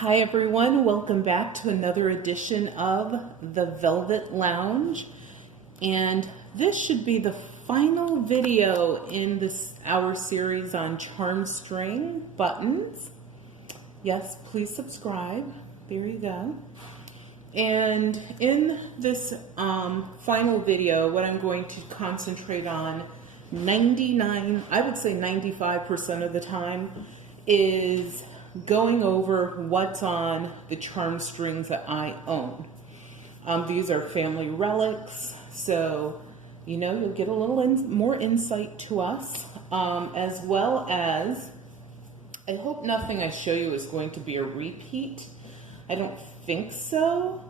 Hi everyone, welcome back to another edition of the Velvet Lounge, and this should be the final video in our series on Charmstring buttons. Yes, please subscribe. There you go. And in this final video, what I'm going to concentrate on 95% of the time is going over what's on the charm strings that I own. These are family relics, so you'll get a little more insight to us, as well as I hope nothing I show you is going to be a repeat. I don't think so,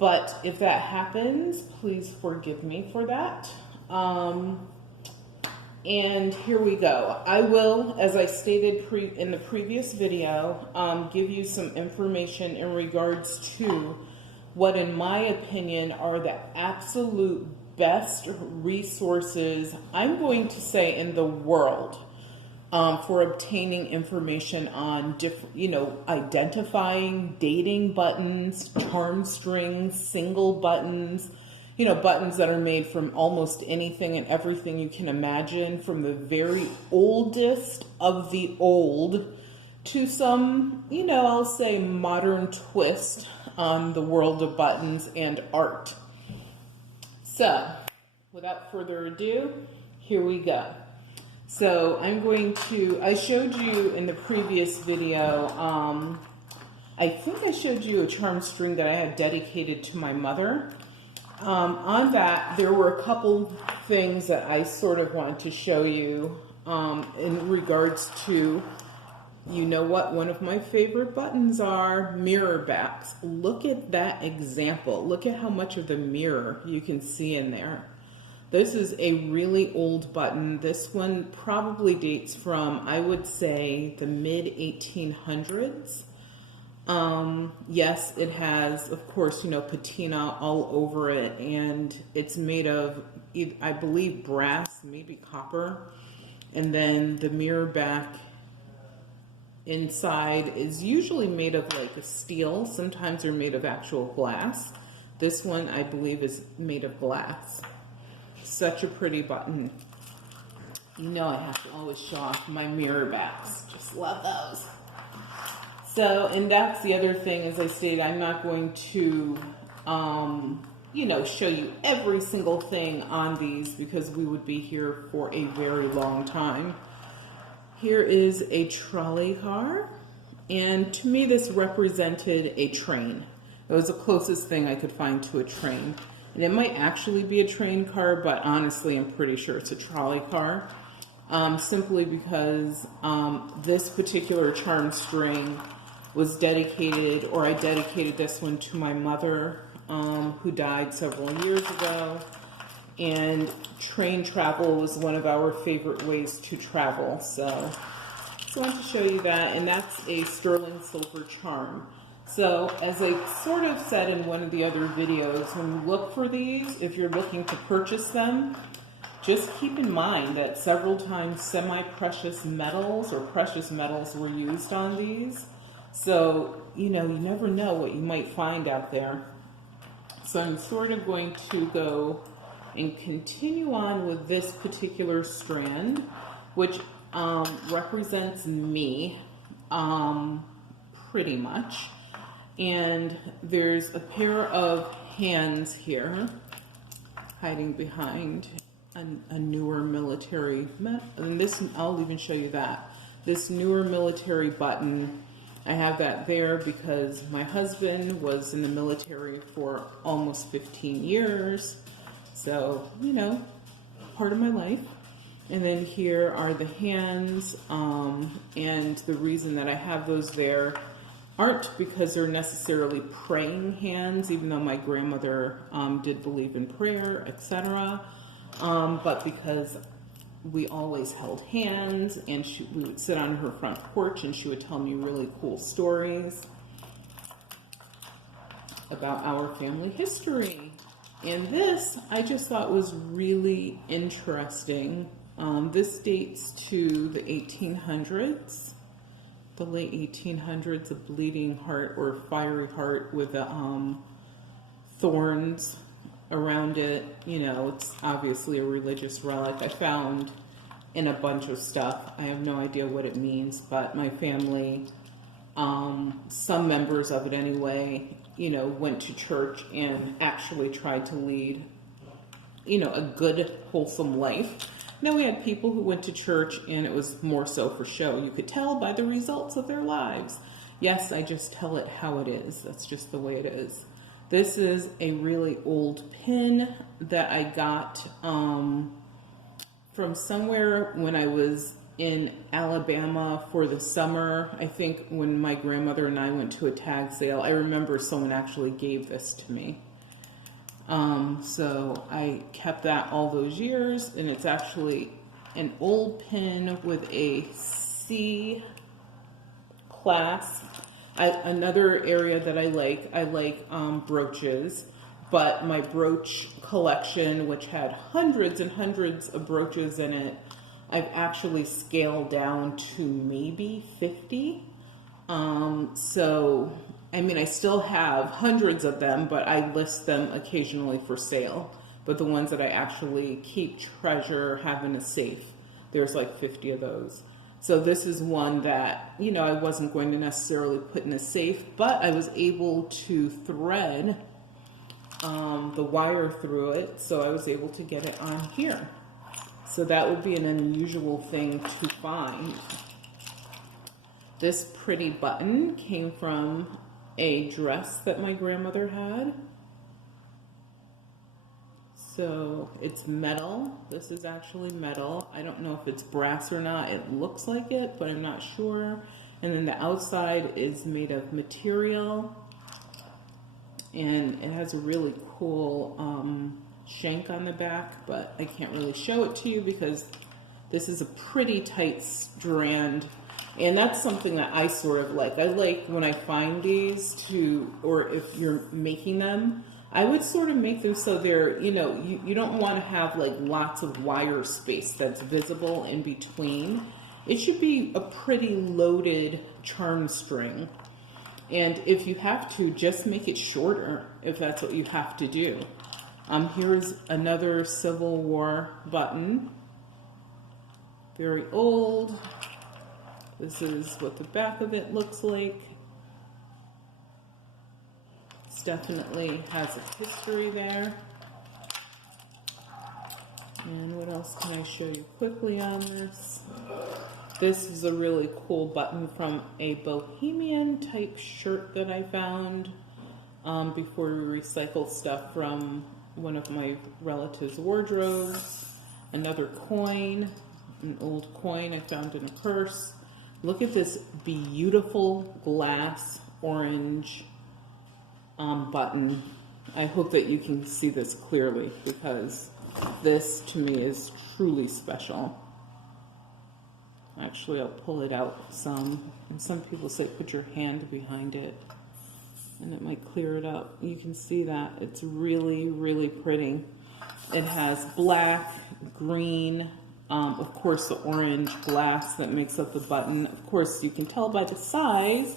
but if that happens, please forgive me for that. And here we go. I will, as I stated in the previous video, give you some information in regards to what, in my opinion, are the absolute best resources, I'm going to say, in the world for obtaining information on identifying, dating buttons, charm strings, single buttons, buttons that are made from almost anything and everything you can imagine, from the very oldest of the old to some, I'll say modern twist on the world of buttons and art. So, without further ado, here we go. So, I showed you in the previous video, I think I showed you a charm string that I had dedicated to my mother. On that, there were a couple things that I sort of wanted to show you in regards to, what one of my favorite buttons are, mirror backs. Look at that example. Look at how much of the mirror you can see in there. This is a really old button. This one probably dates from, I would say, the mid-1800s. Yes, it has, of course, patina all over it, and it's made of, I believe, brass, maybe copper, and then the mirror back inside is usually made of like a steel. Sometimes they're made of actual glass. This one, I believe, is made of glass. Such a pretty button. I have to always show off my mirror backs. Just love those. So, and that's the other thing, as I stated, I'm not going to, show you every single thing on these because we would be here for a very long time. Here is a trolley car, and to me this represented a train. It was the closest thing I could find to a train. And it might actually be a train car, but honestly I'm pretty sure it's a trolley car. Simply because this particular charm string was dedicated, or I dedicated this one to my mother, who died several years ago, and train travel was one of our favorite ways to travel. So I wanted to show you that, and that's a sterling silver charm. So as I sort of said in one of the other videos, when you look for these, if you're looking to purchase them, just keep in mind that several times semi-precious metals or precious metals were used on these. So, you never know what you might find out there. So I'm sort of going to go and continue on with this particular strand, which represents me, pretty much. And there's a pair of hands here hiding behind a newer military, and this, I'll even show you that. This newer military button, I have that there because my husband was in the military for almost 15 years. So, part of my life. And then here are the hands, and the reason that I have those there aren't because they're necessarily praying hands, even though my grandmother did believe in prayer, etc., but because we always held hands, and we would sit on her front porch and she would tell me really cool stories about our family history. And this I just thought was really interesting. This dates to the 1800s, the late 1800s, a bleeding heart or fiery heart with the thorns around it. You know, it's obviously a religious relic. I found in a bunch of stuff. I have no idea what it means, but my family, some members of it anyway, you know, went to church and actually tried to lead, you know, a good, wholesome life. Now we had people who went to church and it was more so for show. You could tell by the results of their lives. Yes, I just tell it how it is. That's just the way it is. This is a really old pin that I got from somewhere when I was in Alabama for the summer. I think when my grandmother and I went to a tag sale, I remember someone actually gave this to me. So I kept that all those years, and it's actually an old pin with a C clasp. Another area that I like brooches, but my brooch collection, which had hundreds and hundreds of brooches in it, I've actually scaled down to maybe 50. So, I mean, I still have hundreds of them, but I list them occasionally for sale. But the ones that I actually keep, treasure, have in a safe, there's like 50 of those. So this is one that, you know, I wasn't going to necessarily put in a safe, but I was able to thread the wire through it, so I was able to get it on here. So that would be an unusual thing to find. This pretty button came from a dress that my grandmother had. So it's metal. This is actually metal. I don't know if it's brass or not. It looks like it, but I'm not sure. And then the outside is made of material. And it has a really cool shank on the back, but I can't really show it to you because this is a pretty tight strand. And that's something that I sort of like. I like when I find these to, or if you're making them, I would sort of make them so they're, you know, you don't want to have like lots of wire space that's visible in between. It should be a pretty loaded charm string. And if you have to, just make it shorter if that's what you have to do. Here's another Civil War button. Very old. This is what the back of it looks like. It definitely has a history there. And what else can I show you quickly on this? This is a really cool button from a bohemian type shirt that I found before we recycled stuff from one of my relatives' wardrobes. Another coin, an old coin I found in a purse. Look at this beautiful glass orange button. I hope that you can see this clearly because this to me is truly special. Actually, I'll pull it out some. And some people say put your hand behind it and it might clear it up. You can see that. It's really, really pretty. It has black, green, of course the orange glass that makes up the button. Of course, you can tell by the size.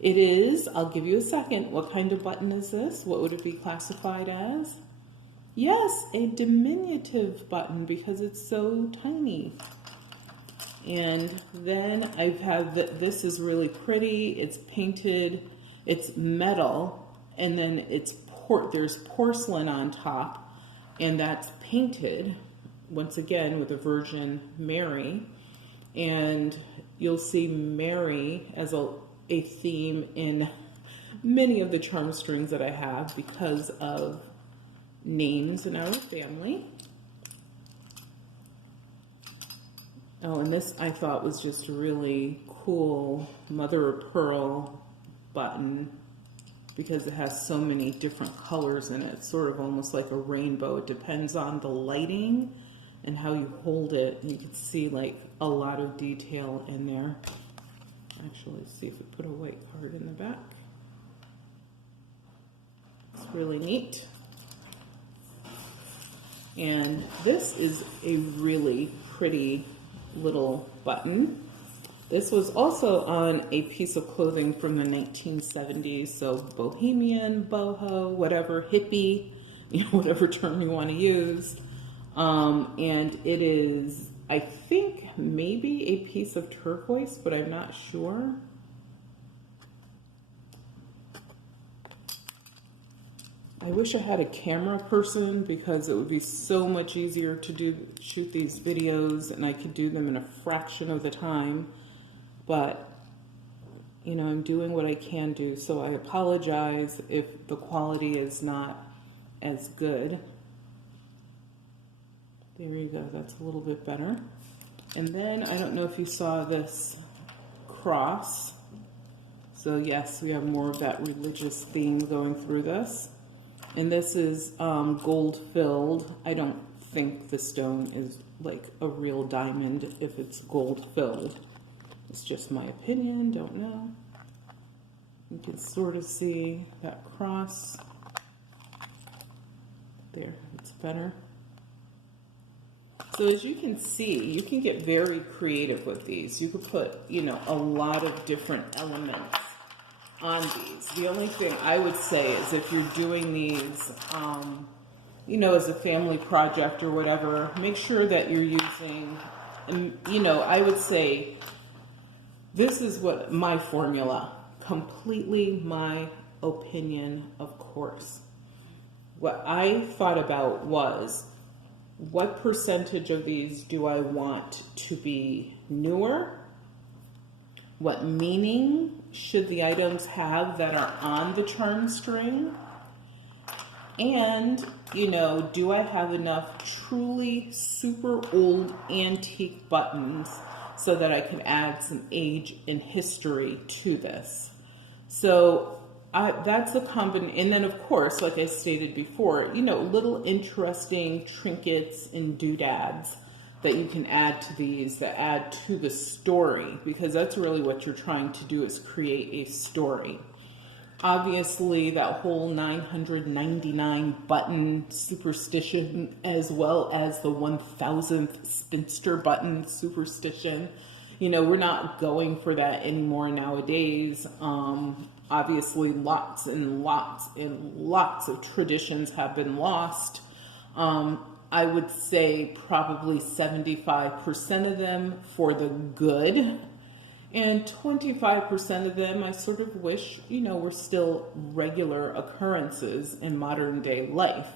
It is, I'll give you a second. What kind of button is this? What would it be classified as? Yes, a diminutive button because it's so tiny. And then I've had, this is really pretty. It's painted, it's metal, and then there's porcelain on top, and that's painted, once again, with the Virgin Mary. And you'll see Mary as a theme in many of the charm strings that I have because of names in our family. Oh, and this I thought was just a really cool mother of pearl button because it has so many different colors in it. It's sort of almost like a rainbow. It depends on the lighting and how you hold it. You can see like a lot of detail in there. Actually, let's see if we put a white card in the back. It's really neat. And this is a really pretty little button This was also on a piece of clothing from the 1970s, so bohemian, boho, whatever, hippie, whatever term you want to use. And it is, I think, maybe a piece of turquoise, but I'm not sure. I wish I had a camera person because it would be so much easier to shoot these videos, and I could do them in a fraction of the time. But, I'm doing what I can do, so I apologize if the quality is not as good. There you go, that's a little bit better. And then, I don't know if you saw this cross. So yes, we have more of that religious theme going through this. And this is gold filled. I don't think the stone is like a real diamond if it's gold filled. It's just my opinion, don't know. You can sort of see that cross. There, it's better. So as you can see, you can get very creative with these. You could put, a lot of different elements on these. The only thing I would say is if you're doing these, as a family project or whatever, make sure that you're using, I would say this is what my formula, completely my opinion, of course. What I thought about was, what percentage of these do I want to be newer? What meaning should the items have that are on the charm string? And, do I have enough truly super old antique buttons so that I can add some age and history to this? So that's the combination. And then, of course, like I stated before, little interesting trinkets and doodads that you can add to these that add to the story, because that's really what you're trying to do, is create a story. Obviously, that whole 999 button superstition, as well as the 1000th spinster button superstition, we're not going for that anymore nowadays. Obviously, lots and lots and lots of traditions have been lost. I would say probably 75% of them for the good, and 25% of them I sort of wish, were still regular occurrences in modern day life.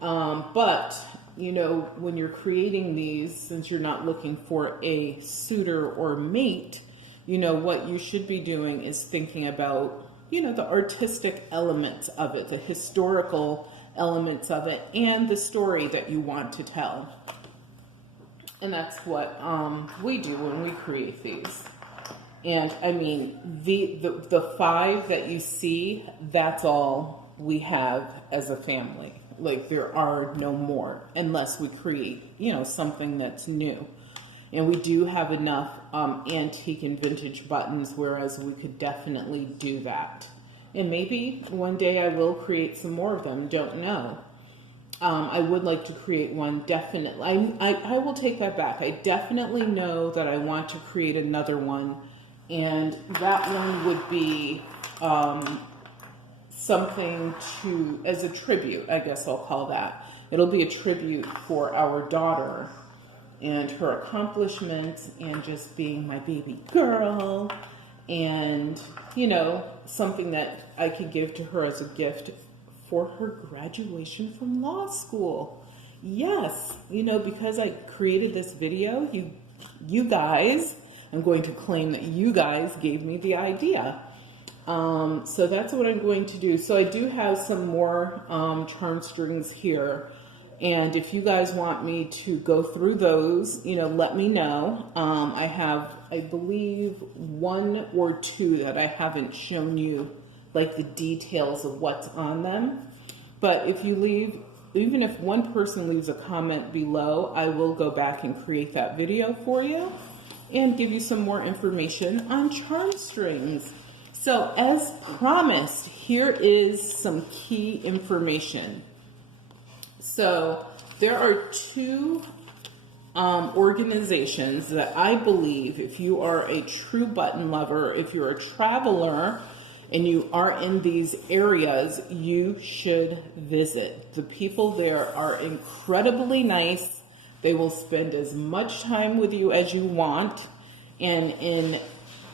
But, when you're creating these, since you're not looking for a suitor or mate, what you should be doing is thinking about, the artistic elements of it, the historical elements of it, and the story that you want to tell. And that's what we do when we create these. And I mean, the 5 that you see, that's all we have as a family. Like, there are no more unless we create, something that's new. And we do have enough antique and vintage buttons, whereas we could definitely do that. And maybe one day I will create some more of them, don't know. I would like to create one, definitely. I will take that back. I definitely know that I want to create another one. And that one would be something as a tribute, I guess I'll call that. It'll be a tribute for our daughter and her accomplishments and just being my baby girl, and, something that I could give to her as a gift for her graduation from law school. Yes, because I created this video, you guys, I'm going to claim that you guys gave me the idea. So that's what I'm going to do. So I do have some more charm strings here. And if you guys want me to go through those, let me know. I have, I believe, 1 or 2 that I haven't shown you, like the details of what's on them. But if you leave, even if one person leaves a comment below, I will go back and create that video for you and give you some more information on charm strings. So as promised, here is some key information. So there are 2 organizations that I believe, if you are a true button lover, if you're a traveler and you are in these areas, you should visit. The people there are incredibly nice. They will spend as much time with you as you want. And in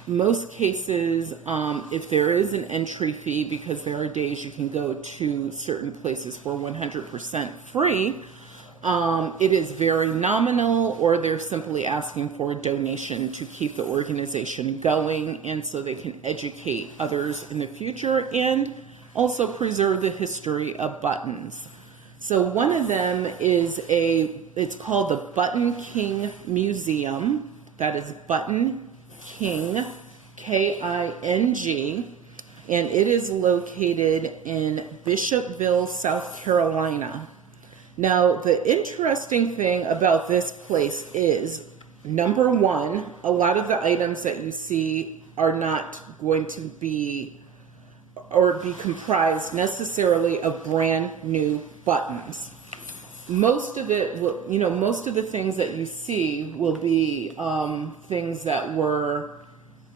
most cases, if there is an entry fee, because there are days you can go to certain places for 100% free, it is very nominal, or they're simply asking for a donation to keep the organization going, and so they can educate others in the future and also preserve the history of buttons. So one of them is it's called the Button King Museum. That is Button King, K-I-N-G, and it is located in Bishopville, South Carolina. Now, the interesting thing about this place is, number one, a lot of the items that you see are not going to be or be comprised necessarily of brand new buttons. Most of it will, most of the things that you see will be things that were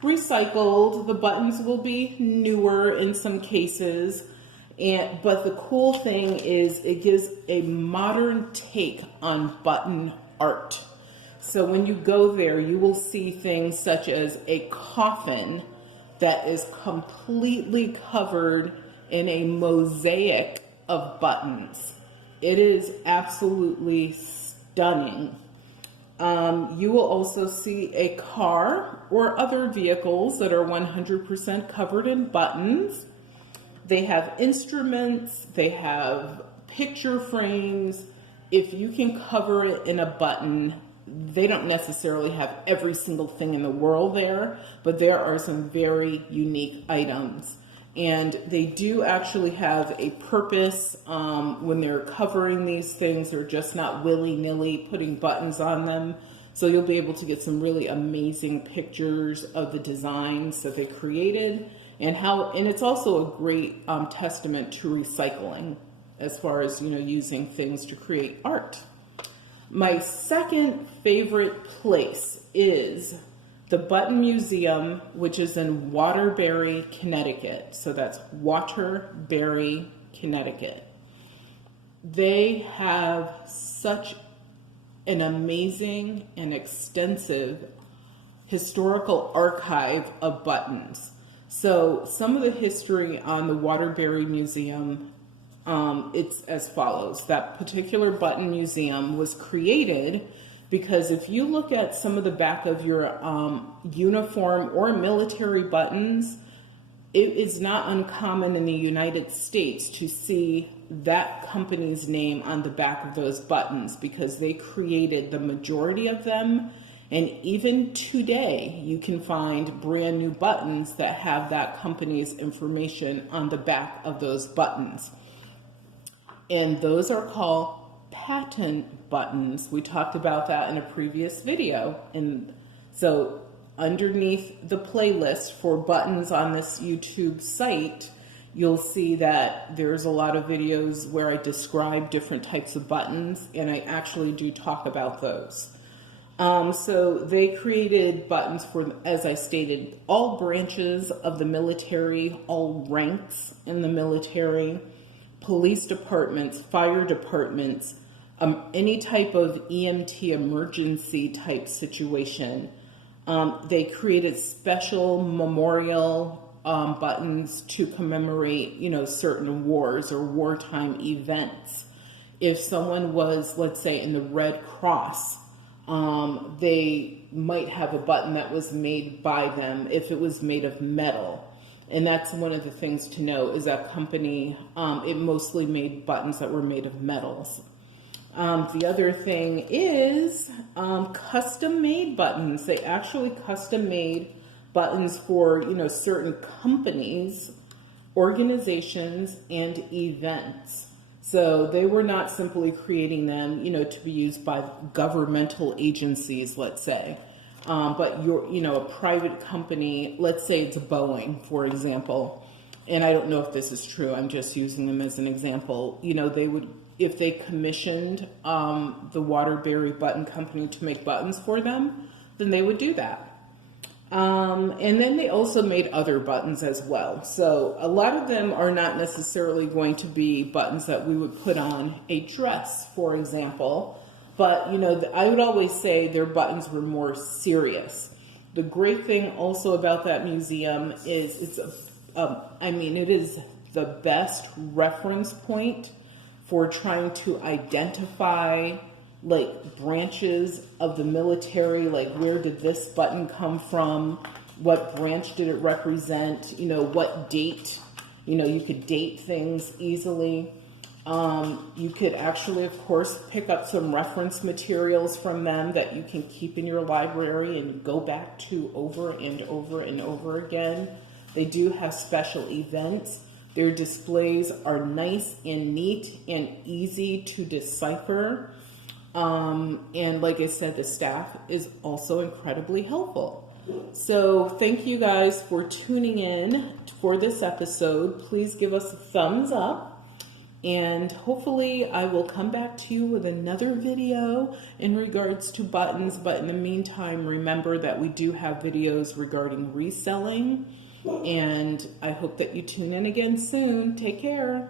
recycled. The buttons will be newer in some cases. But the cool thing is it gives a modern take on button art. So when you go there, you will see things such as a coffin that is completely covered in a mosaic of buttons. It is absolutely stunning. You will also see a car or other vehicles that are 100% covered in buttons. They have instruments, they have picture frames. If you can cover it in a button, they don't necessarily have every single thing in the world there, but there are some very unique items. And they do actually have a purpose when they're covering these things. They're just not willy-nilly putting buttons on them. So you'll be able to get some really amazing pictures of the designs that they created. And it's also a great testament to recycling as far as, using things to create art. My second favorite place is the Button Museum, which is in Waterbury, Connecticut. So that's Waterbury, Connecticut. They have such an amazing and extensive historical archive of buttons. So some of the history on the Waterbury Museum, it's as follows. That particular button museum was created because if you look at some of the back of your uniform or military buttons, it is not uncommon in the United States to see that company's name on the back of those buttons because they created the majority of them. And even today, you can find brand new buttons that have that company's information on the back of those buttons. And those are called patent buttons. We talked about that in a previous video. And so underneath the playlist for buttons on this YouTube site, you'll see that there's a lot of videos where I describe different types of buttons, and I actually do talk about those. So they created buttons for, as I stated, all branches of the military, all ranks in the military, police departments, fire departments, any type of EMT emergency type situation. They created special memorial buttons to commemorate, certain wars or wartime events. If someone was, let's say, in the Red Cross, they might have a button that was made by them if it was made of metal. And that's one of the things to know is that company, it mostly made buttons that were made of metals. The other thing is custom made buttons. They actually custom made buttons for, certain companies, organizations, and events. So they were not simply creating them, to be used by governmental agencies, let's say. But you're, a private company, let's say it's Boeing, for example. And I don't know if this is true. I'm just using them as an example. They would, if they commissioned the Waterbury Button Company to make buttons for them, then they would do that. And then they also made other buttons as well. So a lot of them are not necessarily going to be buttons that we would put on a dress, for example. But, you know, I would always say their buttons were more serious. The great thing also about that museum is it is the best reference point for trying to identify like branches of the military, like where did this button come from, what branch did it represent, you know, what date, you know, you could date things easily. You could actually, of course, pick up some reference materials from them that you can keep in your library and go back to over and over and over again. They do have special events. Their displays are nice and neat and easy to decipher. And like I said, the staff is also incredibly helpful. So thank you guys for tuning in for this episode. Please give us a thumbs up, and hopefully I will come back to you with another video in regards to buttons. But in the meantime, remember that we do have videos regarding reselling, and I hope that you tune in again soon. Take care.